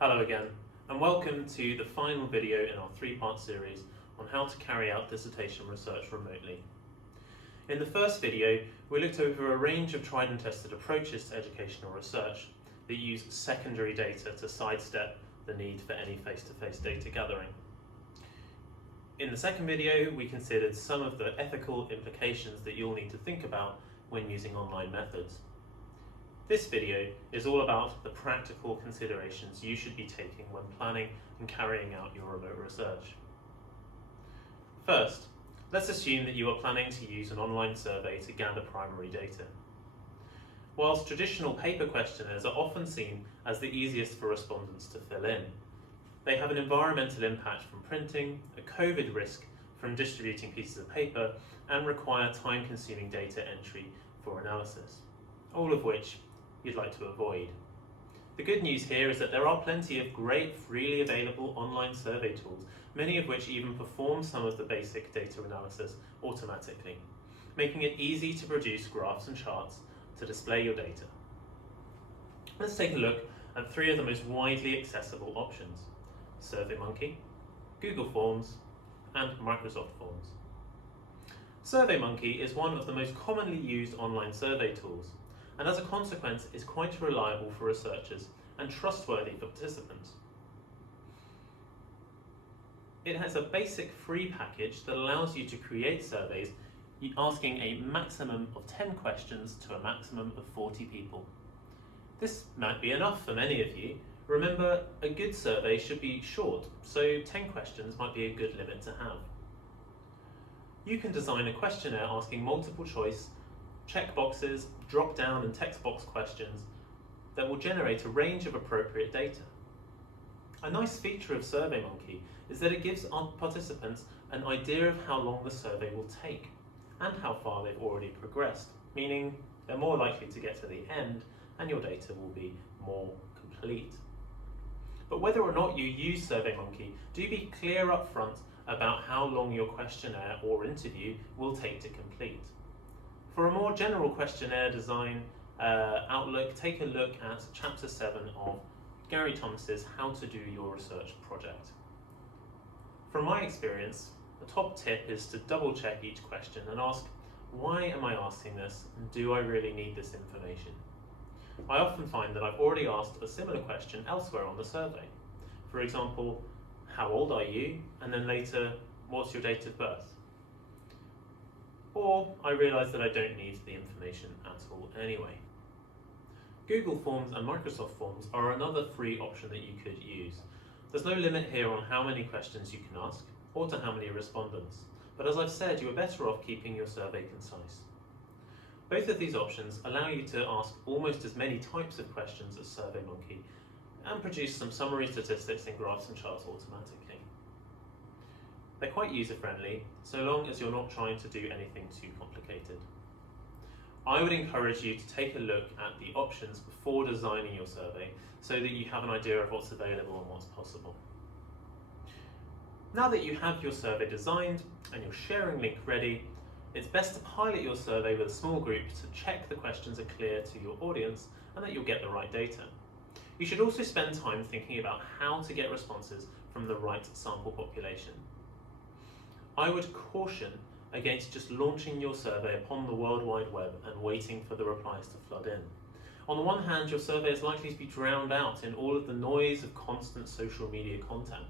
Hello again, and welcome to the final video in our three-part series on how to carry out dissertation research remotely. In the first video, we looked over a range of tried and tested approaches to educational research that use secondary data to sidestep the need for any face-to-face data gathering. In the second video, we considered some of the ethical implications that you'll need to think about when using online methods. This video is all about the practical considerations you should be taking when planning and carrying out your remote research. First, let's assume that you are planning to use an online survey to gather primary data. Whilst traditional paper questionnaires are often seen as the easiest for respondents to fill in, they have an environmental impact from printing, a COVID risk from distributing pieces of paper, and require time-consuming data entry for analysis, all of which you'd like to avoid. The good news here is that there are plenty of great freely available online survey tools, many of which even perform some of the basic data analysis automatically, making it easy to produce graphs and charts to display your data. Let's take a look at three of the most widely accessible options: SurveyMonkey, Google Forms, and Microsoft Forms. SurveyMonkey is one of the most commonly used online survey tools, and as a consequence is quite reliable for researchers and trustworthy for participants. It has a basic free package that allows you to create surveys asking a maximum of 10 questions to a maximum of 40 people. This might be enough for many of you. Remember, a good survey should be short, so 10 questions might be a good limit to have. You can design a questionnaire asking multiple choice, checkboxes, drop-down and text box questions that will generate a range of appropriate data. A nice feature of SurveyMonkey is that it gives our participants an idea of how long the survey will take and how far they've already progressed, meaning they're more likely to get to the end and your data will be more complete. But whether or not you use SurveyMonkey, do be clear up front about how long your questionnaire or interview will take to complete. For a more general questionnaire design outlook, take a look at Chapter 7 of Gary Thomas's How to Do Your Research project. From my experience, the top tip is to double check each question and ask, why am I asking this, and do I really need this information? I often find that I've already asked a similar question elsewhere on the survey. For example, how old are you? And then later, what's your date of birth? Or I realise that I don't need the information at all anyway. Google Forms and Microsoft Forms are another free option that you could use. There's no limit here on how many questions you can ask or to how many respondents, but as I've said, you are better off keeping your survey concise. Both of these options allow you to ask almost as many types of questions as SurveyMonkey and produce some summary statistics in graphs and charts automatically. They're quite user-friendly, so long as you're not trying to do anything too complicated. I would encourage you to take a look at the options before designing your survey so that you have an idea of what's available and what's possible. Now that you have your survey designed and your sharing link ready, it's best to pilot your survey with a small group to check the questions are clear to your audience and that you'll get the right data. You should also spend time thinking about how to get responses from the right sample population. I would caution against just launching your survey upon the World Wide Web and waiting for the replies to flood in. On the one hand, your survey is likely to be drowned out in all of the noise of constant social media content.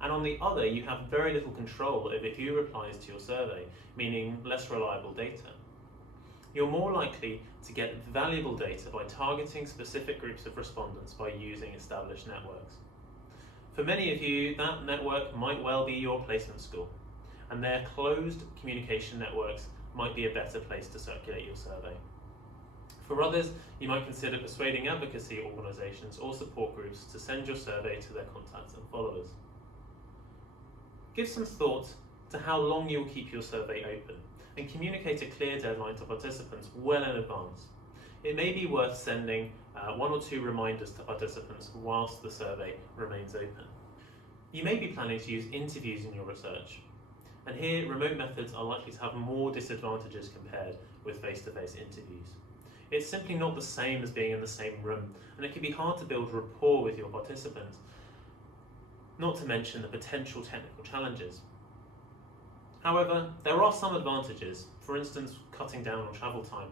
And on the other, you have very little control over who replies to your survey, meaning less reliable data. You're more likely to get valuable data by targeting specific groups of respondents by using established networks. For many of you, that network might well be your placement school, and their closed communication networks might be a better place to circulate your survey. For others, you might consider persuading advocacy organisations or support groups to send your survey to their contacts and followers. Give some thought to how long you'll keep your survey open and communicate a clear deadline to participants well in advance. It may be worth sending 1 or 2 reminders to participants whilst the survey remains open. You may be planning to use interviews in your research, and here remote methods are likely to have more disadvantages compared with face-to-face interviews. It's simply not the same as being in the same room, and it can be hard to build rapport with your participants, not to mention the potential technical challenges. However, there are some advantages, for instance cutting down on travel time,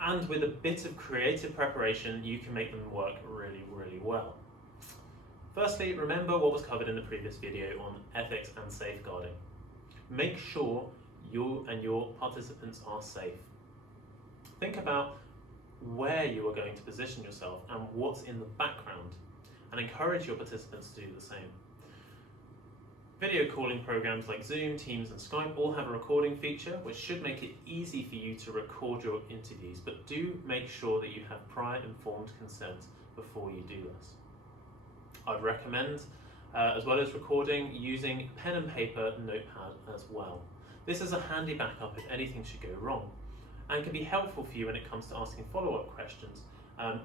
and with a bit of creative preparation you can make them work really, really well. Firstly, remember what was covered in the previous video on ethics and safeguarding. Make sure you and your participants are safe. Think about where you are going to position yourself and what's in the background, and encourage your participants to do the same. Video calling programs like Zoom, Teams and Skype all have a recording feature which should make it easy for you to record your interviews, but do make sure that you have prior informed consent before you do this. I'd recommend, as well as recording, using pen and paper notepad as well. This is a handy backup if anything should go wrong, and can be helpful for you when it comes to asking follow-up questions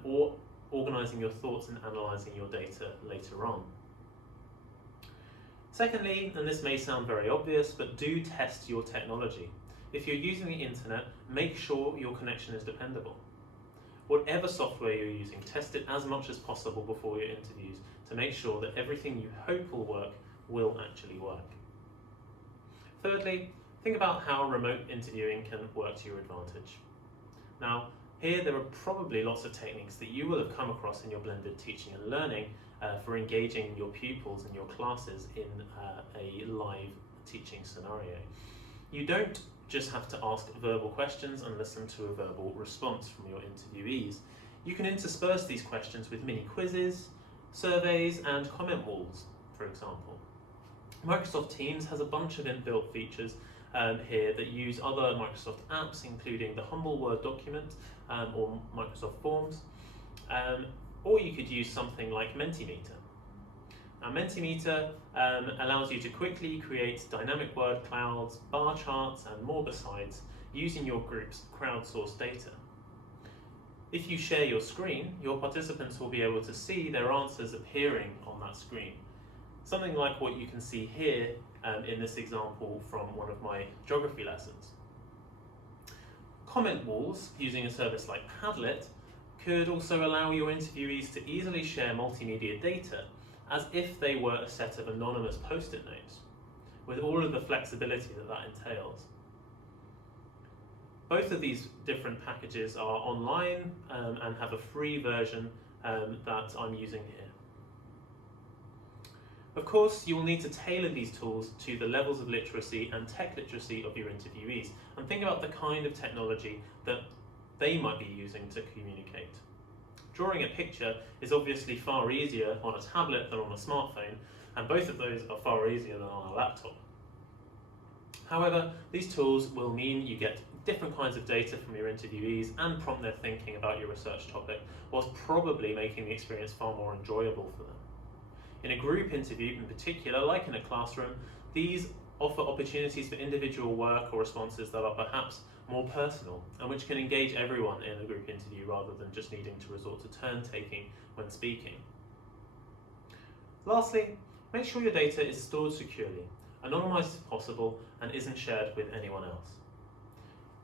or organising your thoughts and analysing your data later on. Secondly, and this may sound very obvious, but do test your technology. If you're using the internet, make sure your connection is dependable. Whatever software you're using, test it as much as possible before your interviews to make sure that everything you hope will work will actually work. Thirdly, think about how remote interviewing can work to your advantage. Now, here there are probably lots of techniques that you will have come across in your blended teaching and learning for engaging your pupils and your classes in a live teaching scenario. You don't just have to ask verbal questions and listen to a verbal response from your interviewees. You can intersperse these questions with mini quizzes, surveys and comment walls, for example. Microsoft Teams has a bunch of inbuilt features here that use other Microsoft apps, including the Humble Word document or Microsoft Forms, or you could use something like Mentimeter. Now, Mentimeter allows you to quickly create dynamic word clouds, bar charts, and more besides, using your group's crowdsourced data. If you share your screen, your participants will be able to see their answers appearing on that screen. Something like what you can see here in this example from one of my geography lessons. Comment walls, using a service like Padlet, could also allow your interviewees to easily share multimedia data as if they were a set of anonymous post-it notes, with all of the flexibility that that entails. Both of these different packages are online and have a free version that I'm using here. Of course, you will need to tailor these tools to the levels of literacy and tech literacy of your interviewees, and think about the kind of technology that they might be using to communicate. Drawing a picture is obviously far easier on a tablet than on a smartphone, and both of those are far easier than on a laptop. However, these tools will mean you get different kinds of data from your interviewees and prompt their thinking about your research topic, whilst probably making the experience far more enjoyable for them. In a group interview in particular, like in a classroom, these offer opportunities for individual work or responses that are perhaps more personal and which can engage everyone in a group interview rather than just needing to resort to turn-taking when speaking. Lastly, make sure your data is stored securely, anonymized if possible, and isn't shared with anyone else.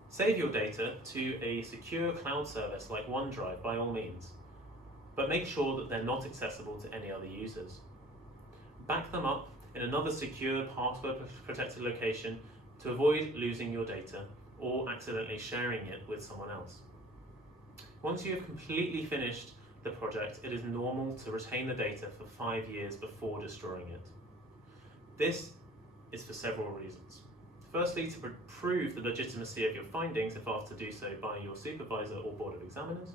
Save your data to a secure cloud service like OneDrive by all means, but make sure that they're not accessible to any other users. Back them up in another secure password-protected location to avoid losing your data or accidentally sharing it with someone else. Once you have completely finished the project, it is normal to retain the data for 5 years before destroying it. This is for several reasons. Firstly, to prove the legitimacy of your findings if asked to do so by your supervisor or board of examiners.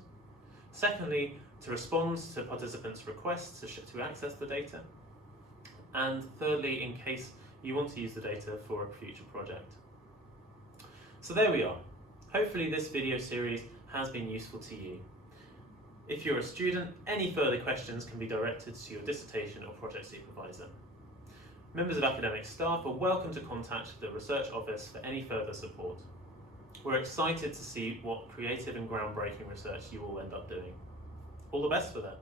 Secondly, to respond to participants' requests to access the data. And thirdly, in case you want to use the data for a future project. So there we are. Hopefully this video series has been useful to you. If you're a student, any further questions can be directed to your dissertation or project supervisor. Members of academic staff are welcome to contact the Research Office for any further support. We're excited to see what creative and groundbreaking research you will end up doing. All the best for that.